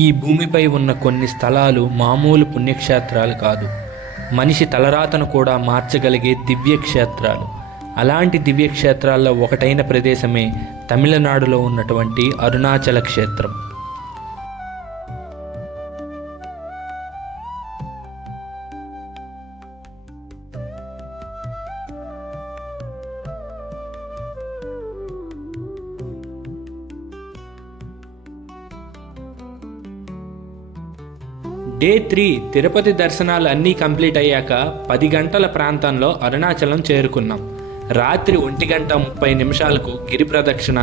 ఈ భూమిపై ఉన్న కొన్ని స్థలాలు మామూలు పుణ్యక్షేత్రాలు కాదు, మనిషి తలరాతను కూడా మార్చగలిగే దివ్యక్షేత్రాలు. అలాంటి దివ్యక్షేత్రాల్లో ఒకటైన ప్రదేశమే తమిళనాడులో ఉన్నటువంటి అరుణాచల క్షేత్రం. డే 3 తిరుపతి దర్శనాలు అన్నీ కంప్లీట్ అయ్యాక 10 గంటల ప్రాంతంలో అరుణాచలం చేరుకున్నాం. రాత్రి 1:30 గిరి ప్రదక్షిణ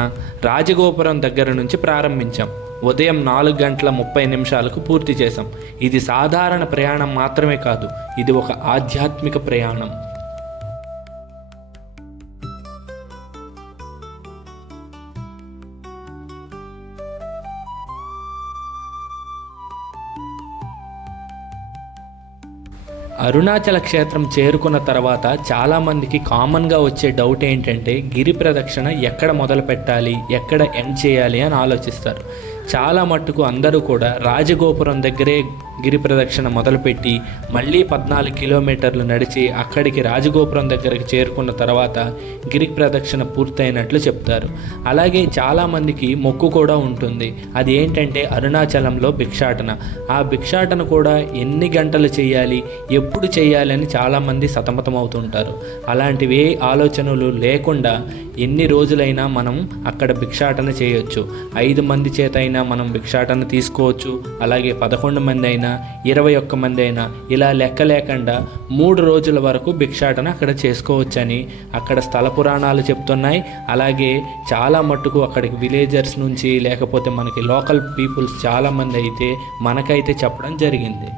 రాజగోపురం దగ్గర నుంచి ప్రారంభించాం. ఉదయం 4:30 పూర్తి చేశాం. ఇది సాధారణ ప్రయాణం మాత్రమే కాదు, ఇది ఒక ఆధ్యాత్మిక ప్రయాణం. అరుణాచల క్షేత్రం చేరుకున్న తర్వాత చాలామందికి కామన్గా వచ్చే డౌట్ ఏంటంటే గిరి ప్రదక్షిణ ఎక్కడ మొదలు పెట్టాలి, ఎక్కడ ఎండ్ చేయాలి అని ఆలోచిస్తారు. చాలా మట్టుకు అందరూ కూడా రాజగోపురం దగ్గరే గిరి ప్రదక్షిణ మొదలుపెట్టి మళ్ళీ 14 కిలోమీటర్లు నడిచి అక్కడికి రాజగోపురం దగ్గరికి చేరుకున్న తర్వాత గిరి ప్రదక్షిణ పూర్తయినట్లు చెప్తారు. అలాగే చాలామందికి మొక్కు కూడా ఉంటుంది. అది ఏంటంటే అరుణాచలంలో భిక్షాటన. ఆ భిక్షాటన కూడా ఎన్ని గంటలు చేయాలి, ఎప్పుడు చేయాలి అని చాలామంది సతమతమవుతుంటారు. అలాంటివి ఏ ఆలోచనలు లేకుండా ఎన్ని రోజులైనా మనం అక్కడ భిక్షాటన చేయొచ్చు. 5 మంది చేత అయినా మనం భిక్షాటన తీసుకోవచ్చు. అలాగే 11 మంది అయినా, 21 మంది అయినా, ఇలా లెక్క లేకుండా 3 రోజుల వరకు భిక్షాటన అక్కడ చేసుకోవచ్చని అక్కడ స్థల పురాణాలు చెప్తున్నాయి. అలాగే చాలా మట్టుకు అక్కడికి విలేజర్స్ నుంచి లేకపోతే మనకి లోకల్ పీపుల్స్ చాలామంది అయితే మనకైతే చెప్పడం జరిగింది.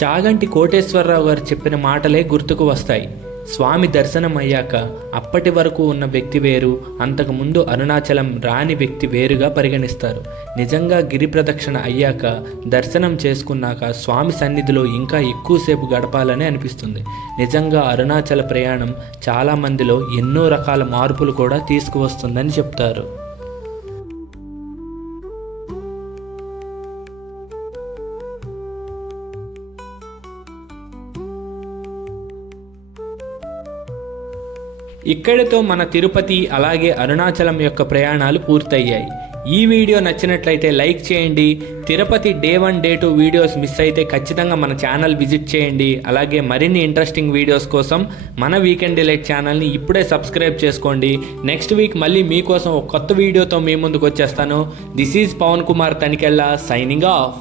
చాగంటి కోటేశ్వరరావు గారు చెప్పిన మాటలే గుర్తుకు వస్తాయి. స్వామి దర్శనం అయ్యాక అప్పటి వరకు ఉన్న వ్యక్తి వేరు, అంతకుముందు అరుణాచలం రాని వ్యక్తి వేరుగా పరిగణిస్తారు. నిజంగా గిరి ప్రదక్షిణ అయ్యాక దర్శనం చేసుకున్నాక స్వామి సన్నిధిలో ఇంకా ఎక్కువసేపు గడపాలని అనిపిస్తుంది. నిజంగా అరుణాచల ప్రయాణం చాలామందిలో ఎన్నో రకాల మార్పులు కూడా తీసుకువస్తుందని చెప్తారు. ఇక్కడితో మన తిరుపతి అలాగే అరుణాచలం యొక్క ప్రయాణాలు పూర్తయ్యాయి. ఈ వీడియో నచ్చినట్లయితే లైక్ చేయండి. Tirupati day 1 day 2 videos miss అయితే ఖచ్చితంగా మన ఛానల్ విజిట్ చేయండి. అలాగే మరిన్ని ఇంట్రెస్టింగ్ వీడియోస్ కోసం మన వీకెండ్ డిలైట్ ఛానల్ని ఇప్పుడే సబ్స్క్రైబ్ చేసుకోండి. నెక్స్ట్ వీక్ మళ్ళీ మీకోసం ఒక కొత్త వీడియోతో మీ ముందుకు వచ్చేస్తాను. This is Pavan Kumar Tanikella signing of.